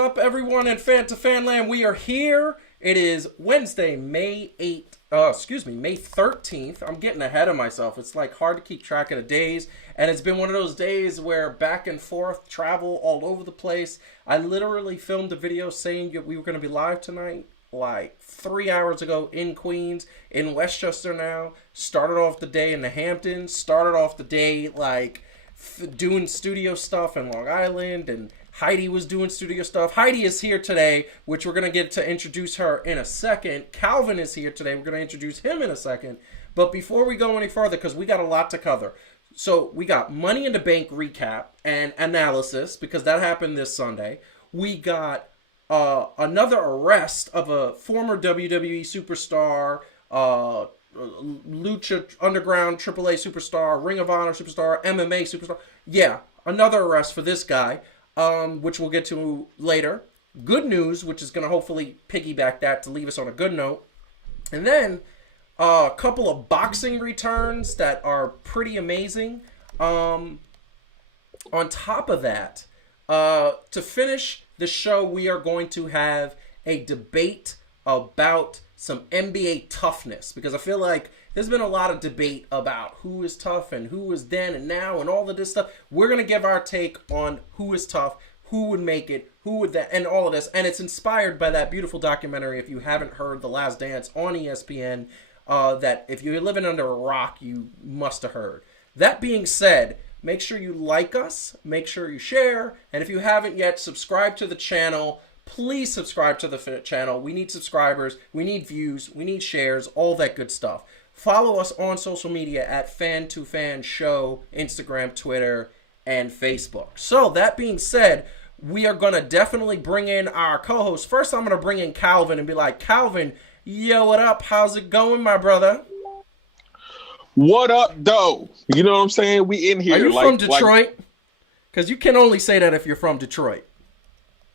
up, everyone in Fan2Fan land? We are here. It is Wednesday, May 13th. I'm getting ahead of myself. It's like hard to keep track of the days. And it's been one of those days where back and forth, travel all over the place. I literally filmed a video saying that we were going to be live tonight like 3 hours ago in Queens, in Westchester now. Started off the day in the Hamptons. Started off the day like doing studio stuff in Long Island, and Heidi was doing studio stuff. Heidi is here today, which we're going to get to introduce her in a second. Calvin is here today. We're going to introduce him in a second. But before we go any further, because we got a lot to cover. So we got Money in the Bank recap and analysis, because that happened this Sunday. We got another arrest of a former WWE superstar, Lucha Underground AAA superstar, Ring of Honor superstar, MMA superstar. Yeah, another arrest for this guy, which we'll get to later. Good news, which is going to hopefully piggyback that to leave us on a good note. And then a couple of boxing returns that are pretty amazing. On top of that, to finish the show, we are going to have a debate about some NBA toughness, because I feel like there's been a lot of debate about who is tough and who is then and now and all of this stuff. We're going to give our take on who is tough, who would make it, who would that, and all of this. And it's inspired by that beautiful documentary, if you haven't heard, The Last Dance on ESPN, that if you're living under a rock, you must have heard. That being said, make sure you like us, make sure you share, and if you haven't yet, subscribe to the channel. Please subscribe to the channel. We need subscribers, we need views, we need shares, all that good stuff. Follow us on social media at Fan2Fan Show, Instagram, Twitter, and Facebook. So, that being said, we are going to definitely bring in our co-host. First, I'm going to bring in Calvin and be like, Calvin, yo, what up? How's it going, my brother? What up, though? You know what I'm saying? We in here. Are you from Detroit? Because you can only say that if you're from Detroit.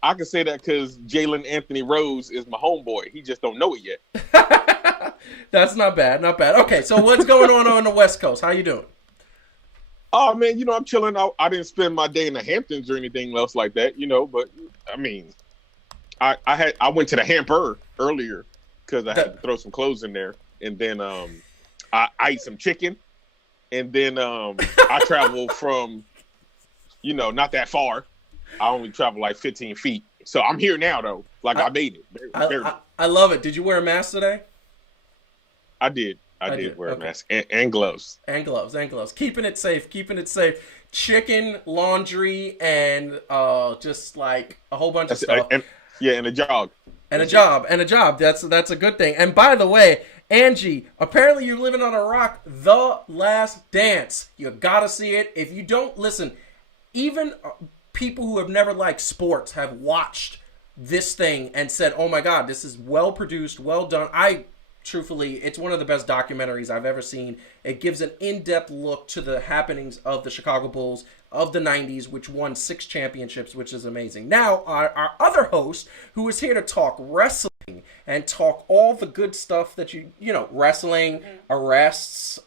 I can say that because Jalen Anthony Rose is my homeboy. He just don't know it yet. That's not bad, not bad. Okay, so what's going on the West Coast? How you doing? Oh, man, I'm chilling. I didn't spend my day in the Hamptons or anything else like that, but, I mean, I went to the Hamper earlier because I had to throw some clothes in there. And then I ate some chicken. And then I traveled from, not that far. I only traveled like 15 feet. So I'm here now, though. I made it. I love it. Did you wear a mask today? I did. I did wear a mask and gloves. And gloves. Keeping it safe. Chicken, laundry, and just like a whole bunch of stuff. And a jog. And a job. That's a good thing. And by the way, Angie, apparently you're living on a rock. The Last Dance. You gotta see it. If you don't, listen, even people who have never liked sports have watched this thing and said, oh my God, this is well produced, well done. Truthfully, it's one of the best documentaries I've ever seen. It gives an in-depth look to the happenings of the Chicago Bulls of the 90s, which won 6 championships, which is amazing. Now, our other host, who is here to talk wrestling and talk all the good stuff that wrestling, arrests,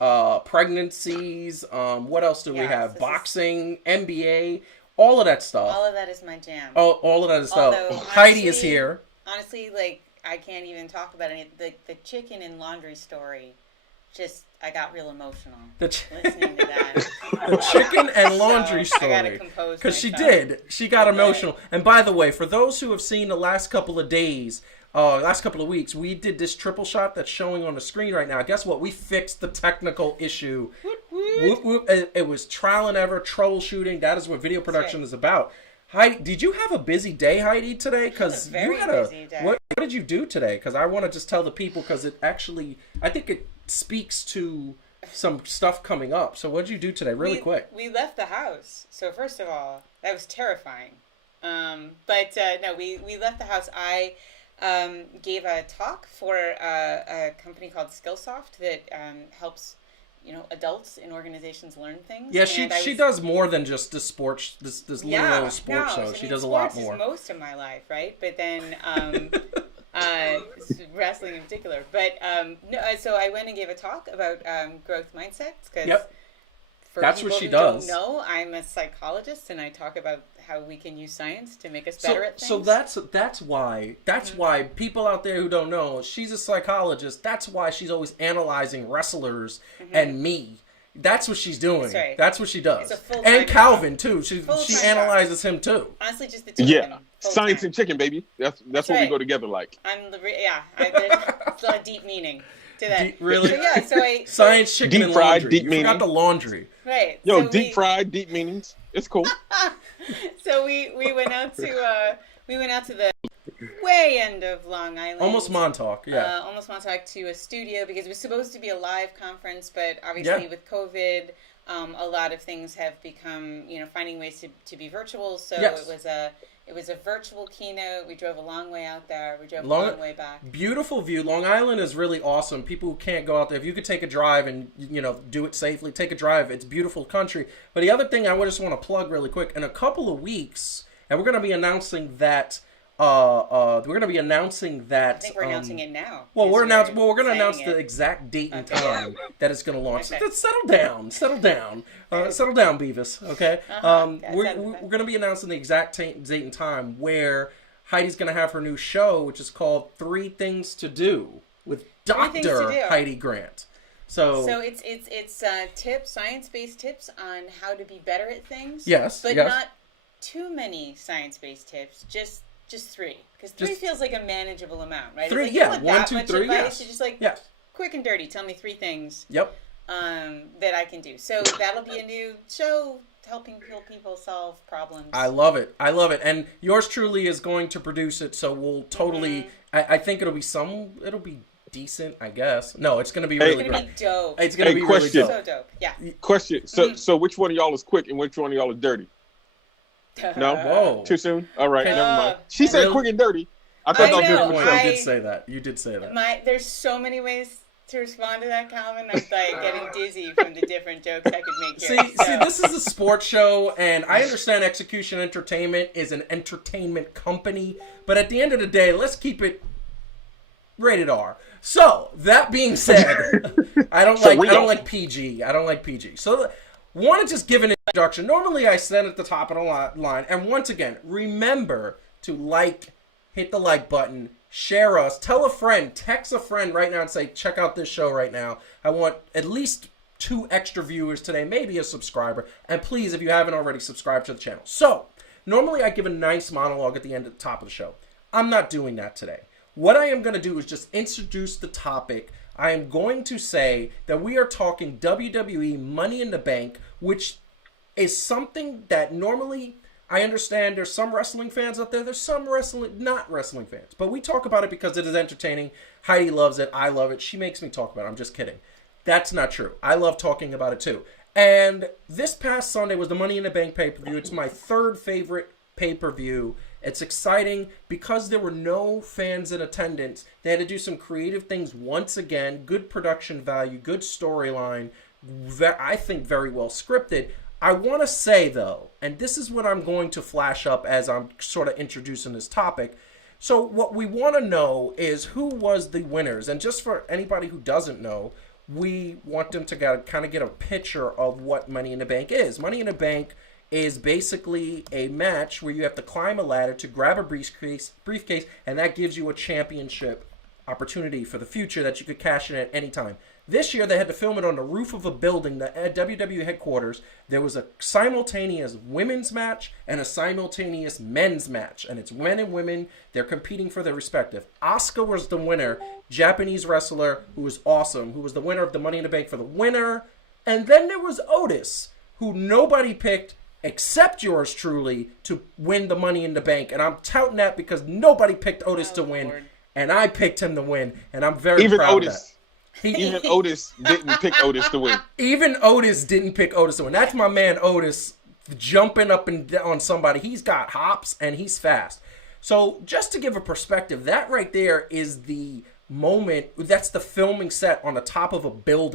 pregnancies, what else do we have? Boxing, NBA, all of that stuff. All of that is my jam. Oh, all of that is stuff. Heidi is here. Honestly, I can't even talk about any. The chicken and laundry story, I got real emotional listening to that. The chicken and laundry story. I gotta compose because she did. She got emotional. And by the way, for those who have seen the last couple of days, last couple of weeks, we did this triple shot that's showing on the screen right now. Guess what? We fixed the technical issue. Whoop, whoop. It was trial and error, troubleshooting. That is what video production is about. Heidi, did you have a busy day, Heidi, today? Because you had a busy day. What did you do today? Because I want to just tell the people, because it actually, I think it speaks to some stuff coming up. So what did you do today, really quick? We left the house. So first of all, that was terrifying. No, we left the house. I gave a talk for a company called Skillsoft that helps adults in organizations learn things. Yeah, she does more than just this sports, this little sports show. She does a lot more. Is most of my life, right? But then wrestling in particular. But so I went and gave a talk about growth mindsets because that's what she does. Don't know, I'm a psychologist and I talk about how we can use science to make us better at things. So that's why people out there who don't know, she's a psychologist. That's why she's always analyzing wrestlers and me. That's what she's doing. That's right. That's what she does. And Calvin too. She analyzes him too. Honestly, just the two of them. Science and chicken, baby. That's what right. We go together like. There's a lot of deep meaning to that. Really? So science, chicken, deep and fried, laundry. Deep You meaning. forgot the laundry. Right. Yo, so deep fried, deep meanings. It's cool. So we went out to the way end of Long Island. Almost Montauk, yeah. Almost Montauk to a studio because it was supposed to be a live conference, but obviously with COVID, a lot of things have become, finding ways to be virtual. So it was a virtual keynote. We drove a long way out there. We drove a long way back. Beautiful view. Long Island is really awesome. People who can't go out there, if you could take a drive and do it safely, take a drive. It's beautiful country. But the other thing I just want to plug really quick, in a couple of weeks, and we're going to be announcing that. I think we're announcing it now. Well, we're going to announce the exact date and time that it's going to launch. Okay. Settle down, settle down, Beavis. Okay. We're going to be announcing the exact date and time where Heidi's going to have her new show, which is called 3 Things to Do with Dr. Heidi Grant. So it's tips, science-based tips on how to be better at things. Yes, but not too many science-based tips. Just 3, because 3 feels like a manageable amount, right? 3, it's like, 1, 2, 3, yes. Just quick and dirty. Tell me 3 things. Yep. That I can do. So that'll be a new show helping people solve problems. I love it. And yours truly is going to produce it. So we'll totally. I think it'll be decent, I guess. No, it's going to be really great. It's going to be dope. It's going to be really dope. So dope. Yeah. Question. So which one of y'all is quick and which one of y'all is dirty? No? Whoa. Too soon? All right, never mind. She said quick and dirty. I thought that was a good point. You did say that. There's so many ways to respond to that, Calvin. I'm getting dizzy from the different jokes I could make here. See, this is a sports show, and I understand Execution Entertainment is an entertainment company, but at the end of the day, let's keep it rated R. So, that being said, I don't like PG. So, want to just give an introduction. Normally, I said at the top of the line, and once again, remember to hit the like button, share us, tell a friend, text a friend right now and say, check out this show right now. I want at least 2 extra viewers today, maybe a subscriber. And please, if you haven't already, subscribe to the channel. So, normally I give a nice monologue at the end of the top of the show. I'm not doing that today. What I am going to do is just introduce the topic. I am going to say that we are talking WWE Money in the Bank, which is something that normally, I understand there's some wrestling fans out there, there's some not wrestling fans, but we talk about it because it is entertaining. Heidi loves it, I love it, she makes me talk about it, I'm just kidding. That's not true. I love talking about it too. And this past Sunday was the Money in the Bank pay-per-view. It's my 3rd favorite pay-per-view. It's exciting because there were no fans in attendance. They had to do some creative things once again. Good production value, good storyline, I think very well scripted. I want to say, though, and this is what I'm going to flash up as I'm sort of introducing this topic. So what we want to know is who was the winners. And just for anybody who doesn't know, we want them to kind of get a picture of what Money in the Bank is. Money in the Bank is basically a match where you have to climb a ladder to grab a briefcase, and that gives you a championship opportunity for the future that you could cash in at any time. This year, they had to film it on the roof of a building, the WWE headquarters. There was a simultaneous women's match and a simultaneous men's match. And it's men and women. They're competing for their respective. Asuka was the winner, Japanese wrestler who was awesome, who was the winner of the Money in the Bank for the winner. And then there was Otis, who nobody picked except yours truly to win the Money in the Bank. And I'm touting that because nobody picked Otis to win. Lord. And I picked him to win. And I'm very proud of that. Even Otis didn't pick Otis to win. Even Otis didn't pick Otis to win. That's my man Otis jumping up and down on somebody. He's got hops and he's fast. So just to give a perspective, that right there is the moment. That's the filming set on the top of a building.